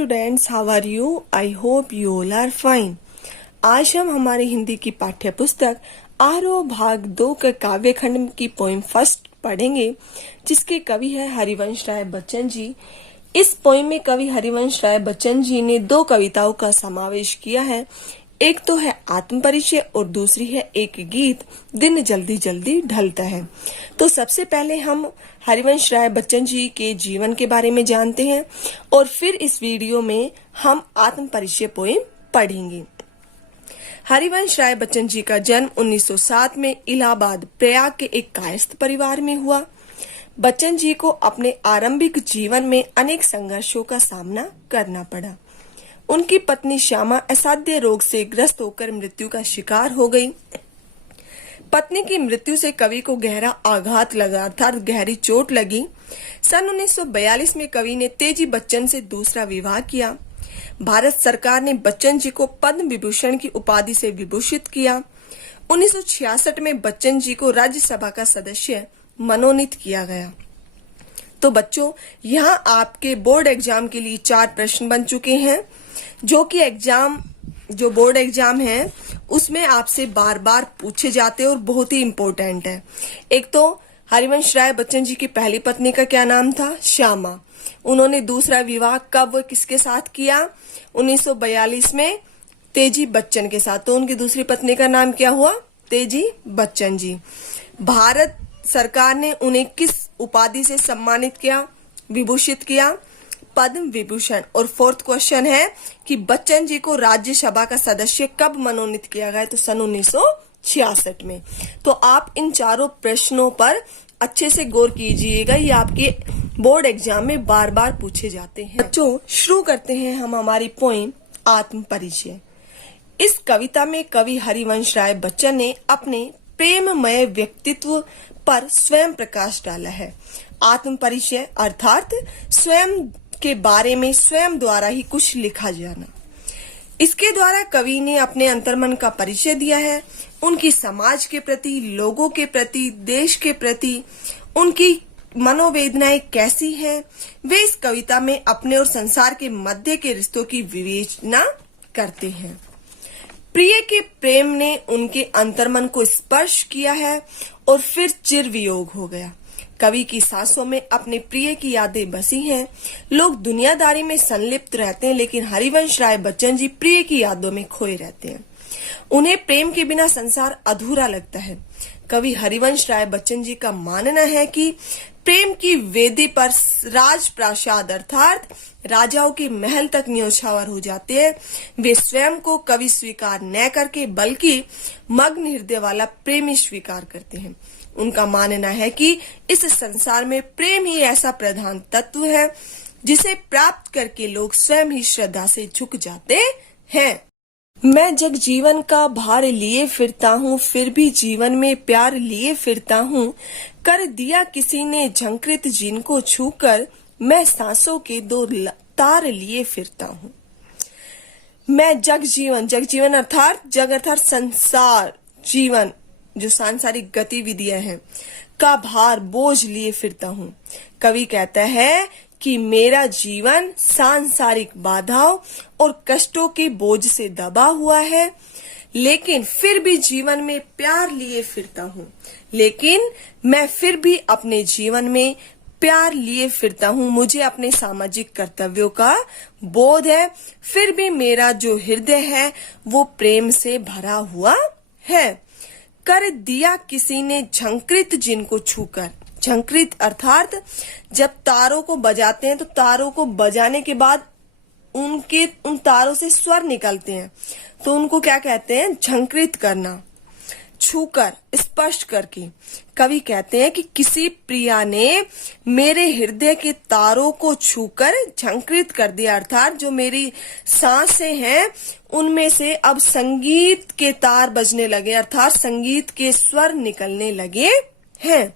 Students, how are you? I hope you all are fine. आज हम हमारी हिंदी की पाठ्य पुस्तक आरोह भाग 2 के काव्य खंड की पोइम फर्स्ट पढ़ेंगे, जिसके कवि है हरिवंश राय बच्चन जी। इस पोइम में कवि हरिवंश राय बच्चन जी ने 2 कविताओं का समावेश किया है। एक तो है आत्म परिचय और दूसरी है एक गीत, दिन जल्दी जल्दी ढलता है। तो सबसे पहले हम हरिवंश राय बच्चन जी के जीवन के बारे में जानते हैं और फिर इस वीडियो में हम आत्म परिचय पोएम पढ़ेंगे। हरिवंश राय बच्चन जी का जन्म 1907 में इलाहाबाद प्रयाग के एक कायस्थ परिवार में हुआ। बच्चन जी को अपने आरंभिक जीवन में अनेक संघर्षों का सामना करना पड़ा। उनकी पत्नी श्यामा असाध्य रोग से ग्रस्त होकर मृत्यु का शिकार हो गई। पत्नी की मृत्यु से कवि को गहरा आघात लगा, अर्थात गहरी चोट लगी। सन 1942 में कवि ने तेजी बच्चन से दूसरा विवाह किया। भारत सरकार ने बच्चन जी को पद्म विभूषण की उपाधि से विभूषित किया। 1966 में बच्चन जी को राज्यसभा का सदस्य मनोनीत किया गया। तो बच्चों, यहाँ आपके बोर्ड एग्जाम के लिए 4 प्रश्न बन चुके हैं, जो बोर्ड एग्जाम है उसमें आपसे बार बार पूछे जाते हैं और बहुत ही इम्पोर्टेंट है। एक तो हरिवंश राय बच्चन जी की पहली पत्नी का क्या नाम था? श्यामा। उन्होंने दूसरा विवाह कब व किसके साथ किया? 1942 में तेजी बच्चन के साथ। तो उनकी दूसरी पत्नी का नाम क्या हुआ? तेजी बच्चन जी। भारत सरकार ने उन्हें किस उपाधि से सम्मानित किया, विभूषित किया? पद्म विभूषण। और 4th क्वेश्चन है कि बच्चन जी को राज्यसभा का सदस्य कब मनोनीत किया गया? तो सन 1966 में। तो आप इन चारों प्रश्नों पर अच्छे से गौर कीजिएगा, ये आपके बोर्ड एग्जाम में बार बार पूछे जाते हैं। बच्चों, शुरू करते हैं हम हमारी पोएम आत्म परिचय। इस कविता में कवि हरिवंश राय बच्चन ने अपने प्रेममय व्यक्तित्व पर स्वयं प्रकाश डाला है। आत्म परिचय अर्थात स्वयं के बारे में स्वयं द्वारा ही कुछ लिखा जाना। इसके द्वारा कवि ने अपने अंतर्मन का परिचय दिया है। उनकी समाज के प्रति, लोगों के प्रति, देश के प्रति उनकी मनोवेदनाएं कैसी हैं, वे इस कविता में अपने और संसार के मध्य के रिश्तों की विवेचना करते हैं। प्रिय के प्रेम ने उनके अंतर्मन को स्पर्श किया है और फिर चिर वियोग हो गया। कवि की सांसों में अपने प्रिय की यादें बसी हैं। लोग दुनियादारी में संलिप्त रहते हैं, लेकिन हरिवंश राय बच्चन जी प्रिय की यादों में खोए रहते हैं। उन्हें प्रेम के बिना संसार अधूरा लगता है। कवि हरिवंश राय बच्चन जी का मानना है कि प्रेम की वेदी पर राजप्रासाद अर्थात राजाओं के महल तक न्योछावर हो जाते हैं। वे स्वयं को कवि स्वीकार न करके बल्कि मग्न हृदय वाला प्रेमी स्वीकार करते हैं। उनका मानना है कि इस संसार में प्रेम ही ऐसा प्रधान तत्व है जिसे प्राप्त करके लोग स्वयं ही श्रद्धा से झुक जाते हैं। मैं जग जीवन का भार लिए फिरता हूँ, फिर भी जीवन में प्यार लिए फिरता हूँ। कर दिया किसी ने झंकृत जिनको छूकर, मैं सांसों के 2 तार लिए फिरता हूँ। मैं जग जीवन अर्थात जग अर्थात संसार, जीवन जो सांसारिक गतिविधियां हैं का भार बोझ लिए फिरता हूँ। कवि कहता है कि मेरा जीवन सांसारिक बाधाओं और कष्टों के बोझ से दबा हुआ है, लेकिन फिर भी जीवन में प्यार लिए फिरता हूँ। लेकिन मैं फिर भी अपने जीवन में प्यार लिए फिरता हूँ। मुझे अपने सामाजिक कर्तव्यों का बोध है, फिर भी मेरा जो हृदय है वो प्रेम से भरा हुआ है। कर दिया किसी ने झंकृत जिनको छूकर। झंकृत अर्थात जब तारों को बजाते हैं तो तारों को बजाने के बाद उन तारों से स्वर निकलते हैं, तो उनको क्या कहते हैं? झंकृत करना। छूकर स्पर्श करके। कवि कहते हैं कि किसी प्रिया ने मेरे हृदय के तारों को छूकर झंकृत कर दिया, अर्थात जो मेरी सांसें हैं उनमें से अब संगीत के तार बजने लगे, अर्थात संगीत के स्वर निकलने लगे हैं।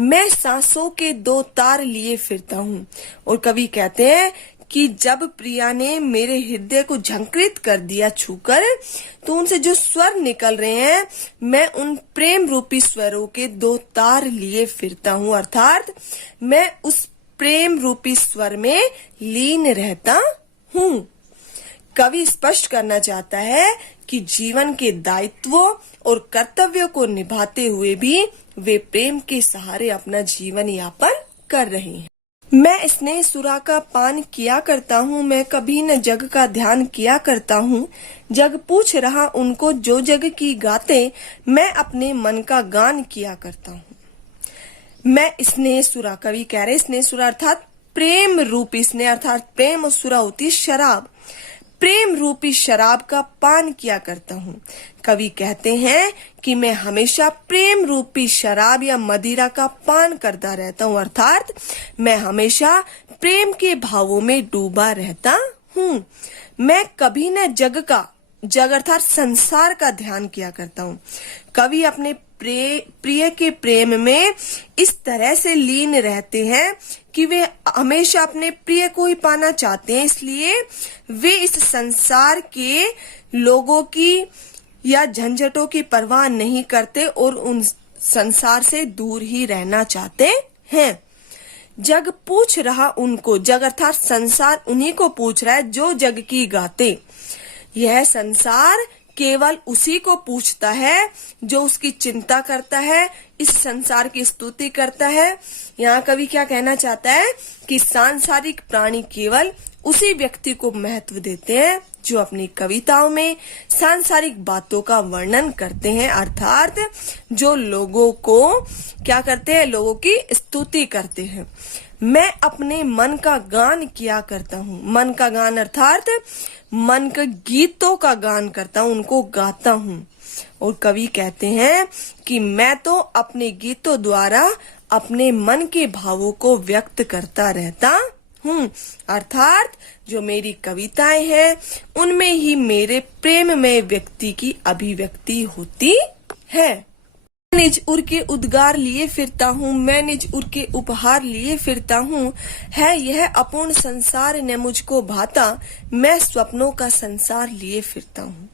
मैं सांसों के 2 तार लिए फिरता हूँ। और कवि कहते हैं कि जब प्रिया ने मेरे हृदय को झंकृत कर दिया छूकर, तो उनसे जो स्वर निकल रहे हैं, मैं उन प्रेम रूपी स्वरों के 2 तार लिए फिरता हूँ, अर्थात मैं उस प्रेम रूपी स्वर में लीन रहता हूँ। कवि स्पष्ट करना चाहता है कि जीवन के दायित्वों और कर्तव्यों को निभाते हुए भी वे प्रेम के सहारे अपना जीवन यापन कर रहे हैं। मैं स्नेह सुरा का पान किया करता हूँ, मैं कभी न जग का ध्यान किया करता हूँ। जग पूछ रहा उनको जो जग की गाते, मैं अपने मन का गान किया करता हूँ। मैं स्नेह सुरा, कवि कह रहे स्नेह सुरा अर्थात प्रेम रूपी, स्नेह अर्थात प्रेम और सुरा होती शराब, प्रेम रूपी शराब का पान किया करता हूँ। कवि कहते हैं कि मैं हमेशा प्रेम रूपी शराब या मदिरा का पान करता रहता हूँ, अर्थात मैं हमेशा प्रेम के भावों में डूबा रहता हूँ। मैं कभी न जग अर्थात संसार का ध्यान किया करता हूँ। कवि अपने प्रिय के प्रेम में इस तरह से लीन रहते हैं कि वे हमेशा अपने प्रिय को ही पाना चाहते हैं, इसलिए वे इस संसार के लोगों की या झंझटों की परवाह नहीं करते और उन संसार से दूर ही रहना चाहते हैं। जग पूछ रहा उनको, जग अर्थात संसार उन्हीं को पूछ रहा है जो जग की गाते। यह संसार केवल उसी को पूछता है जो उसकी चिंता करता है, इस संसार की स्तुति करता है। यहाँ कवि क्या कहना चाहता है कि सांसारिक प्राणी केवल उसी व्यक्ति को महत्व देते हैं जो अपनी कविताओं में सांसारिक बातों का वर्णन करते हैं, अर्थात जो लोगों को क्या करते हैं, लोगों की स्तुति करते हैं। मैं अपने मन का गान किया करता हूँ, मन का गान अर्थात मन के गीतों का गान करता हूँ, उनको गाता हूँ। और कवि कहते हैं कि मैं तो अपने गीतों द्वारा अपने मन के भावों को व्यक्त करता रहता हूँ, अर्थात जो मेरी कविताएं हैं उनमें ही मेरे प्रेम में व्यक्ति की अभिव्यक्ति होती है। निज उर के उद्गार लिए फिरता हूँ, मैं निज उर के उपहार लिए फिरता हूँ। है यह अपूर्ण संसार न मुझको भाता, मैं स्वप्नों का संसार लिए फिरता हूँ।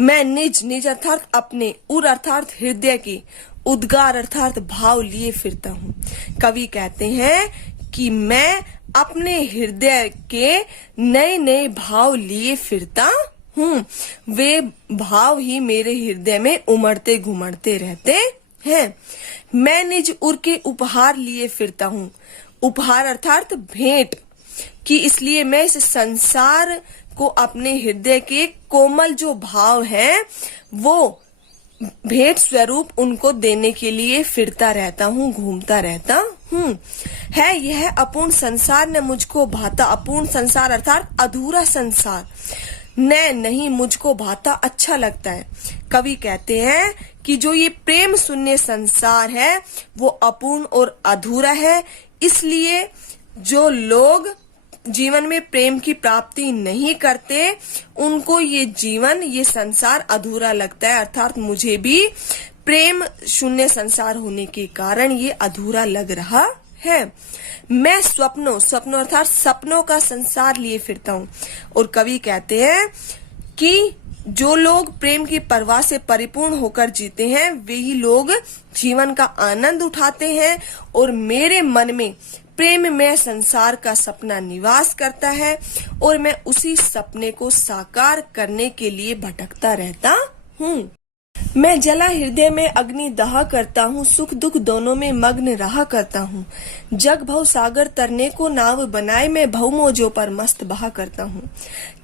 मैं निज अर्थात अपने, उर अर्थात हृदय की, उद्गार अर्थात भाव लिए फिरता हूँ। कवि कहते हैं कि मैं अपने हृदय के नए नए भाव लिए फिरता हूँ, वे भाव ही मेरे हृदय में उमड़ते घुमड़ते रहते हैं। मैं निज उर के उपहार लिए फिरता हूँ, उपहार अर्थात भेंट कि इसलिए मैं इस संसार को अपने हृदय के कोमल जो भाव हैं वो भेंट स्वरूप उनको देने के लिए फिरता रहता हूँ, घूमता रहता हूँ। है यह अपूर्ण संसार न मुझको भाता, अपूर्ण संसार अर्थात अधूरा संसार नहीं मुझको भाता अच्छा लगता है। कवि कहते हैं कि जो ये प्रेम शून्य संसार है वो अपूर्ण और अधूरा है, इसलिए जो लोग जीवन में प्रेम की प्राप्ति नहीं करते उनको ये जीवन, ये संसार अधूरा लगता है, अर्थात मुझे भी प्रेम शून्य संसार होने के कारण ये अधूरा लग रहा है। मैं स्वप्नों अर्थात सपनों का संसार लिए फिरता हूँ। और कवि कहते हैं कि जो लोग प्रेम की परवाह से परिपूर्ण होकर जीते हैं वे ही लोग जीवन का आनंद उठाते हैं और मेरे मन में प्रेम में संसार का सपना निवास करता है और मैं उसी सपने को साकार करने के लिए भटकता रहता हूँ। मैं जला हृदय में अग्नि दहा करता हूँ, सुख दुख दोनों में मग्न रहा करता हूँ। जग भव सागर तरने को नाव बनाए, मैं भव मौजों पर मस्त बहा करता हूँ।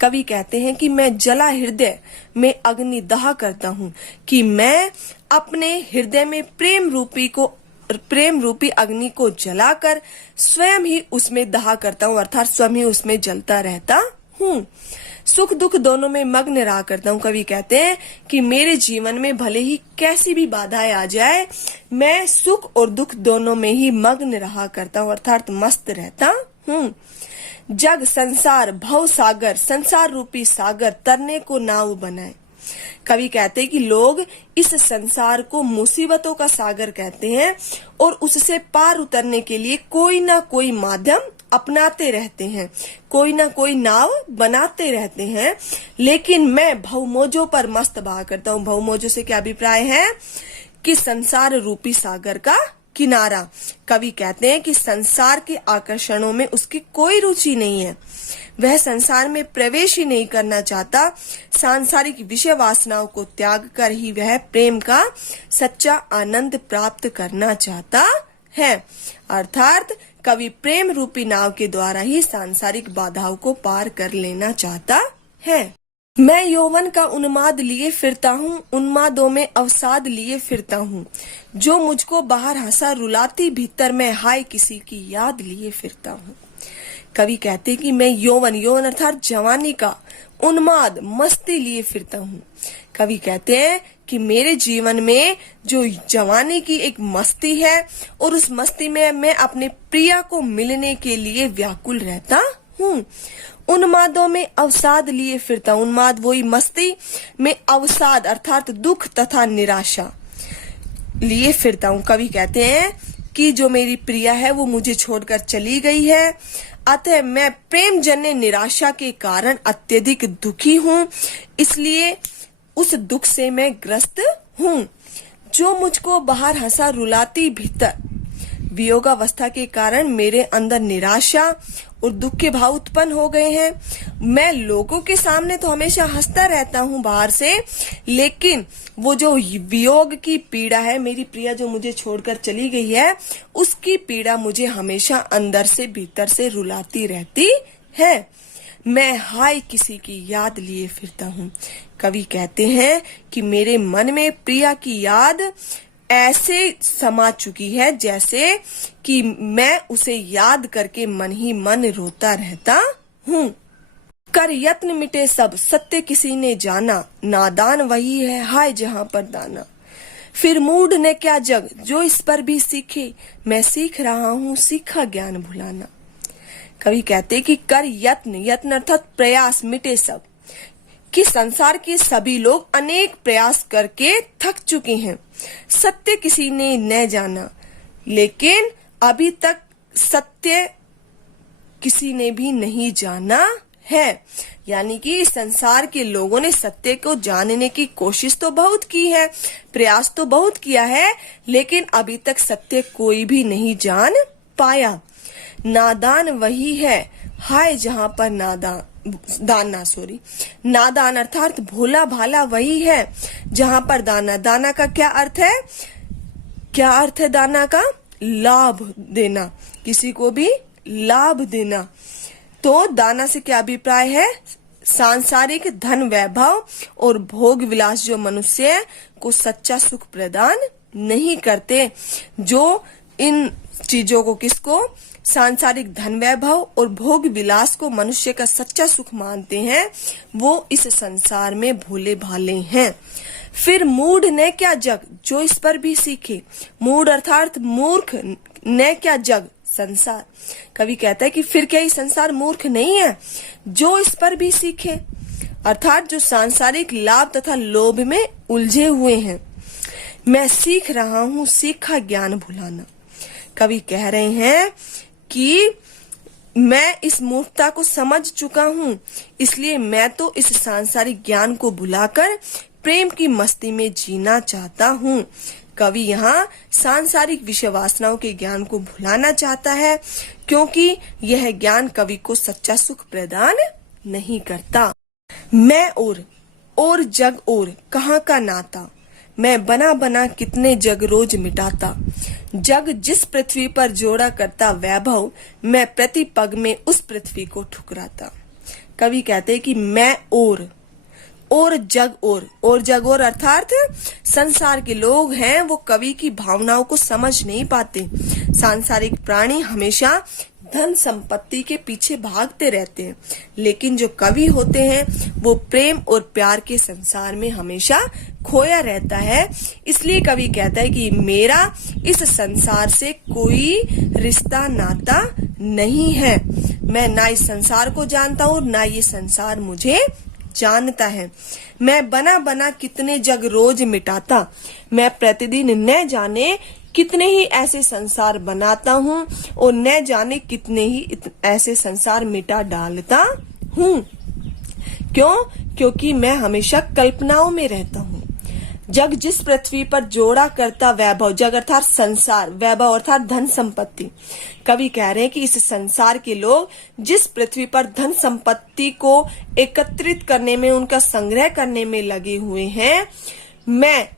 कवि कहते हैं कि मैं जला हृदय में अग्नि दहा करता हूँ कि मैं अपने हृदय में प्रेम रूपी अग्नि को जलाकर स्वयं ही उसमें दहा करता हूँ, अर्थात स्वयं ही उसमें जलता रहता हूँ। सुख दुख दोनों में मग्न रहा करता हूँ। कवि कहते हैं कि मेरे जीवन में भले ही कैसी भी बाधाएं आ जाए, मैं सुख और दुख दोनों में ही मग्न रहा करता हूँ, अर्थात मस्त रहता हूँ। जग संसार भव सागर, संसार रूपी सागर तरने को नाव बनाए। कवि कहते हैं कि लोग इस संसार को मुसीबतों का सागर कहते हैं और उससे पार उतरने के लिए कोई ना कोई माध्यम अपनाते रहते हैं, कोई ना कोई नाव बनाते रहते हैं, लेकिन मैं भवमोजों पर मस्त बहा करता हूँ। भवमोजों से क्या अभिप्राय है कि संसार रूपी सागर का किनारा। कवि कहते हैं कि संसार के आकर्षणों में उसकी कोई रुचि नहीं है, वह संसार में प्रवेश ही नहीं करना चाहता। सांसारिक विषय वासनाओं को त्याग कर ही वह प्रेम का सच्चा आनंद प्राप्त करना चाहता है। अर्थात कवि प्रेम रूपी नाव के द्वारा ही सांसारिक बाधाओं को पार कर लेना चाहता है। मैं यौवन का उन्माद लिए फिरता हूँ, उन्मादों में अवसाद लिए फिरता हूँ, जो मुझको बाहर हंसा रुलाती, भीतर मैं हाय किसी की याद लिए फिरता हूँ। कवि कहते हैं कि मैं यौवन अर्थात जवानी का उन्माद मस्ती लिए फिरता हूँ। कवि कहते हैं कि मेरे जीवन में जो जवानी की एक मस्ती है और उस मस्ती में मैं अपने प्रिया को मिलने के लिए व्याकुल रहता हूँ। उन्मादों में अवसाद लिए फिरता हूँ, उन्माद वही मस्ती में अवसाद अर्थात दुख तथा निराशा लिए फिरता हूँ। कवि कहते हैं कि जो मेरी प्रिया है वो मुझे छोड़कर चली गई है, अतः मैं प्रेम जन्य निराशा के कारण अत्यधिक दुखी हूँ, इसलिए उस दुख से मैं ग्रस्त हूँ। जो मुझको बाहर हंसा रुलाती, भीतर वियोगावस्था के कारण मेरे अंदर निराशा और दुख के भाव उत्पन्न हो गए हैं। मैं लोगों के सामने तो हमेशा हंसता रहता हूँ बाहर से, लेकिन वो जो वियोग की पीड़ा है, मेरी प्रिया जो मुझे छोड़कर चली गई है, उसकी पीड़ा मुझे हमेशा अंदर से भीतर से रुलाती रहती है। मैं हाय किसी की याद लिए फिरता हूँ। कवि कहते हैं कि मेरे मन में प्रिया की याद ऐसे समा चुकी है जैसे कि मैं उसे याद करके मन ही मन रोता रहता हूँ। कर यत्न मिटे सब, सत्य किसी ने जाना, नादान वही है हाय जहाँ पर दाना। फिर मूढ़ ने क्या जग, जो इस पर भी सीखे, मैं सीख रहा हूँ सीखा ज्ञान भुलाना। कवि कहते कि कर यत्न अर्थात प्रयास, मिटे सब, कि संसार के सभी लोग अनेक प्रयास करके थक चुके हैं, सत्य किसी ने न जाना, लेकिन अभी तक सत्य किसी ने भी नहीं जाना है। यानी कि संसार के लोगों ने सत्य को जानने की कोशिश तो बहुत की है, प्रयास तो बहुत किया है, लेकिन अभी तक सत्य कोई भी नहीं जान पाया। नादान वही है हाय जहाँ पर नादान अर्थात भोला भाला वही है जहाँ पर दाना। दाना का क्या अर्थ है? क्या अर्थ है दाना का? लाभ देना, किसी को भी लाभ देना। तो दाना से क्या अभिप्राय है? सांसारिक धन वैभव और भोग विलास जो मनुष्य को सच्चा सुख प्रदान नहीं करते, जो इन चीजों को, किसको? सांसारिक धन वैभव और भोग विलास को मनुष्य का सच्चा सुख मानते हैं, वो इस संसार में भोले भाले हैं। फिर मूढ़ ने क्या जग, जो इस पर भी सीखे। मूढ़ अर्थात मूर्ख, ने क्या जग, संसार। कवि कहता है कि फिर क्या ये संसार मूर्ख नहीं है, जो इस पर भी सीखे, अर्थात जो सांसारिक लाभ तथा लोभ में उलझे हुए हैं। मैं सीख रहा हूँ सीखा ज्ञान भुलाना। कवि कह रहे हैं कि मैं इस मूर्खता को समझ चुका हूँ, इसलिए मैं तो इस सांसारिक ज्ञान को भुलाकर प्रेम की मस्ती में जीना चाहता हूँ। कवि यहाँ सांसारिक विषय वासनाओं के ज्ञान को भुलाना चाहता है, क्योंकि यह ज्ञान कवि को सच्चा सुख प्रदान नहीं करता। मैं और जग और कहाँ का नाता, मैं बना बना कितने जग रोज मिटाता। जग जिस पृथ्वी पर जोड़ा करता वैभव, मैं प्रति पग में उस पृथ्वी को ठुकराता। कवि कहते हैं कि मैं और जग और अर्थात संसार के लोग हैं, वो कवि की भावनाओं को समझ नहीं पाते। सांसारिक प्राणी हमेशा धन संपत्ति के पीछे भागते रहते हैं, लेकिन जो कवि होते हैं वो प्रेम और प्यार के संसार में हमेशा खोया रहता है। इसलिए कवि कहता है कि मेरा इस संसार से कोई रिश्ता नाता नहीं है। मैं ना इस संसार को जानता हूँ, ना ये संसार मुझे जानता है। मैं बना बना कितने जग रोज मिटाता, मैं प्रतिदिन न जाने कितने ही ऐसे संसार बनाता हूँ और न जाने कितने ही ऐसे संसार मिटा डालता हूँ। क्यों? क्योंकि मैं हमेशा कल्पनाओं में रहता हूँ। जग जिस पृथ्वी पर जोड़ा करता वैभव, जग अर्थात संसार, वैभव अर्थात धन संपत्ति। कवि कह रहे हैं कि इस संसार के लोग जिस पृथ्वी पर धन संपत्ति को एकत्रित करने में, उनका संग्रह करने में लगे हुए हैं, मैं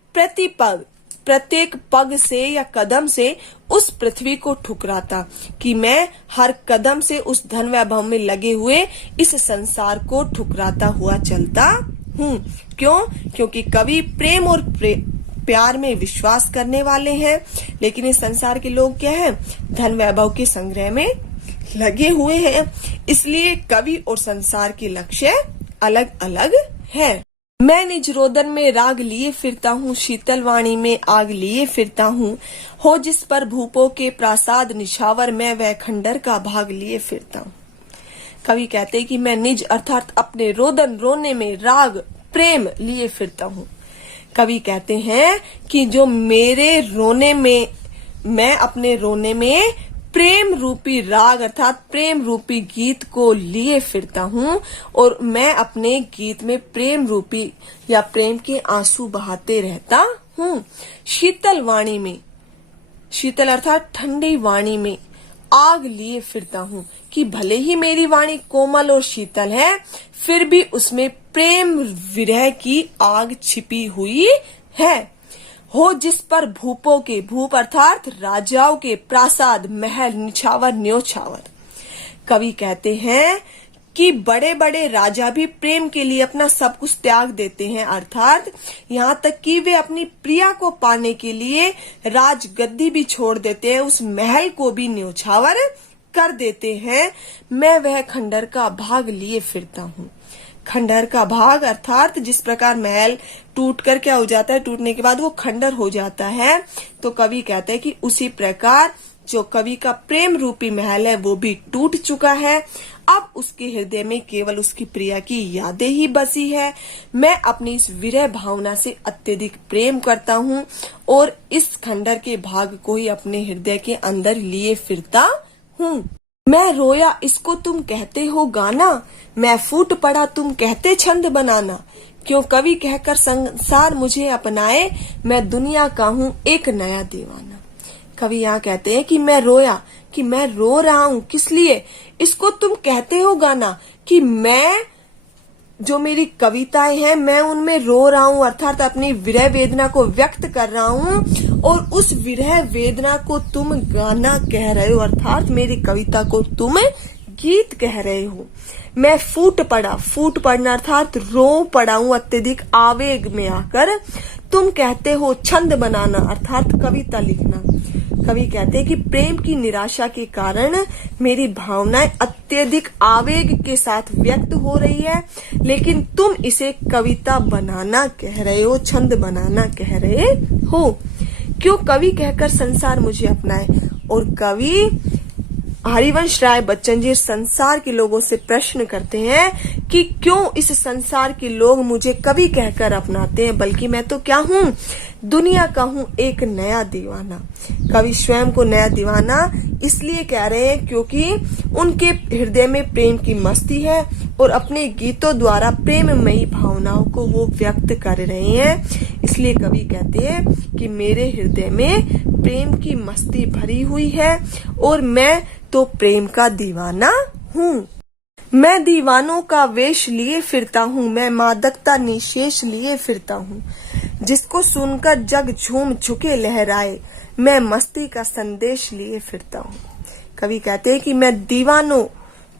प्रत्येक पग से या कदम से उस पृथ्वी को ठुकराता, कि मैं हर कदम से उस धन वैभव में लगे हुए इस संसार को ठुकराता हुआ चलता हूँ। क्यों? क्योंकि कवि प्रेम और प्यार में विश्वास करने वाले हैं, लेकिन इस संसार के लोग क्या है, धन वैभव के संग्रह में लगे हुए हैं। इसलिए कवि और संसार के लक्ष्य अलग अलग है। मैं निज रोदन में राग लिए फिरता हूँ, शीतल वाणी में आग लिए फिरता हूँ, हो जिस पर भूपों के प्रासाद निछावर, मैं वह खंडर का भाग लिए फिरता हूँ। कवि कहते हैं कि मैं निज अर्थात अपने रोदन, रोने में राग प्रेम लिए फिरता हूँ। कवि कहते हैं कि जो मेरे रोने में, मैं अपने रोने में प्रेम रूपी राग अर्थात प्रेम रूपी गीत को लिए फिरता हूँ, और मैं अपने गीत में प्रेम रूपी या प्रेम के आंसू बहाते रहता हूँ। शीतल वाणी में, शीतल अर्थात ठंडी वाणी में आग लिए फिरता हूँ, कि भले ही मेरी वाणी कोमल और शीतल है, फिर भी उसमें प्रेम विरह की आग छिपी हुई है। हो जिस पर भूपों के, भूप अर्थात राजाओं के प्रासाद, महल, निछावर, न्योछावर। कवि कहते हैं कि बड़े बड़े राजा भी प्रेम के लिए अपना सब कुछ त्याग देते हैं, अर्थात यहाँ तक कि वे अपनी प्रिया को पाने के लिए राजगद्दी भी छोड़ देते हैं, उस महल को भी न्योछावर कर देते हैं। मैं वह खंडर का भाग लिए फिरता हूँ। खंडर का भाग अर्थात जिस प्रकार महल टूट कर क्या हो जाता है, टूटने के बाद वो खंडर हो जाता है, तो कवि कहते हैं कि उसी प्रकार जो कवि का प्रेम रूपी महल है वो भी टूट चुका है। अब उसके हृदय में केवल उसकी प्रिया की यादें ही बसी है। मैं अपनी इस विरह भावना से अत्यधिक प्रेम करता हूँ और इस खंडर के भाग को ही अपने हृदय के अंदर लिए फिरता हूँ। मैं रोया इसको तुम कहते हो गाना, मैं फूट पड़ा तुम कहते छंद बनाना, क्यों कवि कहकर संसार मुझे अपनाए, मैं दुनिया का हूँ एक नया दीवाना। कवि यहाँ कहते हैं कि मैं रोया, कि मैं रो रहा हूँ, किस लिए? इसको तुम कहते हो गाना, कि मैं जो मेरी कविताएं हैं मैं उनमें रो रहा हूँ, अर्थात अपनी विरह वेदना को व्यक्त कर रहा हूँ, और उस विरह वेदना को तुम गाना कह रहे हो, अर्थात मेरी कविता को तुम गीत कह रहे हो। मैं फूट पड़ा, फूट पड़ना अर्थात रो पड़ा हूँ अत्यधिक आवेग में आकर। तुम कहते हो छंद बनाना, अर्थात कविता लिखना। कवि कहते हैं कि प्रेम की निराशा के कारण मेरी भावनाएं अत्यधिक आवेग के साथ व्यक्त हो रही है, लेकिन तुम इसे कविता बनाना कह रहे हो, छंद बनाना कह रहे हो। क्यों कवि कहकर संसार मुझे अपनाए? और कवि हरिवंश राय बच्चन जी संसार के लोगों से प्रश्न करते हैं कि क्यों इस संसार के लोग मुझे कवि कहकर अपनाते हैं, बल्कि मैं तो क्या हूँ, दुनिया का हूँ एक नया दीवाना। कवि स्वयं को नया दीवाना इसलिए कह रहे हैं क्योंकि उनके हृदय में प्रेम की मस्ती है और अपने गीतों द्वारा प्रेममयी भावनाओं को वो व्यक्त कर रहे हैं। इसलिए कवि कहते हैं कि मेरे हृदय में प्रेम की मस्ती भरी हुई है और मैं तो प्रेम का दीवाना हूँ। मैं दीवानों का वेश लिए फिरता हूँ, मैं मादकता निशेष लिए फिरता हूँ, जिसको सुनकर जग झूम झुके लहराए, मैं मस्ती का संदेश लिए फिरता हूँ। कवि कहते हैं कि मैं दीवानों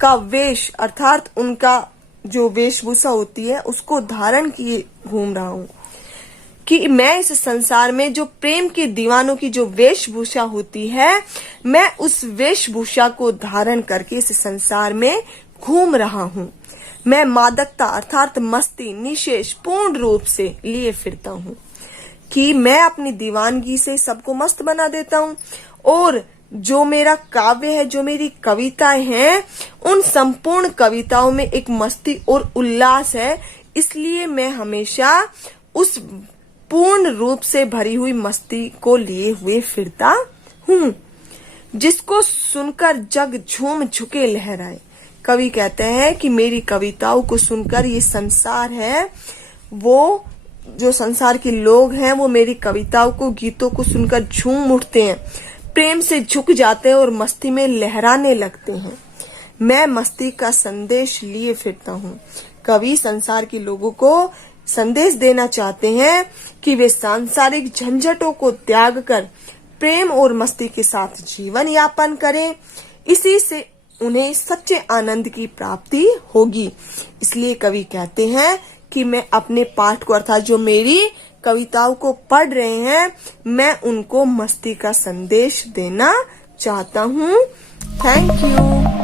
का वेश अर्थात उनका जो वेशभूषा होती है उसको धारण किए घूम रहा हूँ, कि मैं इस संसार में जो प्रेम के दीवानों की जो वेशभूषा होती है, मैं उस वेशभूषा को धारण करके इस संसार में घूम रहा हूँ। मैं मादकता अर्थात मस्ती निशेष पूर्ण रूप से लिए फिरता हूँ, कि मैं अपनी दीवानगी से सबको मस्त बना देता हूँ, और जो मेरा काव्य है, जो मेरी कविताएं हैं, उन संपूर्ण कविताओं में एक मस्ती और उल्लास है। इसलिए मैं हमेशा उस पूर्ण रूप से भरी हुई मस्ती को लिए हुए फिरता हूँ, जिसको सुनकर जग झूम झुके लहराए। कवि कहते हैं कि मेरी कविताओं को सुनकर ये संसार है वो जो संसार के लोग हैं वो मेरी कविताओं को, गीतों को सुनकर झूम उठते हैं, प्रेम से झुक जाते हैं और मस्ती में लहराने लगते हैं। मैं मस्ती का संदेश लिए फिरता हूँ। कवि संसार के लोगों को संदेश देना चाहते हैं कि वे सांसारिक झंझटों को त्याग कर प्रेम और मस्ती के साथ जीवन यापन करें। इसी से उन्हें सच्चे आनंद की प्राप्ति होगी। इसलिए कवि कहते हैं कि मैं अपने पाठ को, अर्थात जो मेरी कविताओं को पढ़ रहे हैं, मैं उनको मस्ती का संदेश देना चाहता हूँ। Thank you.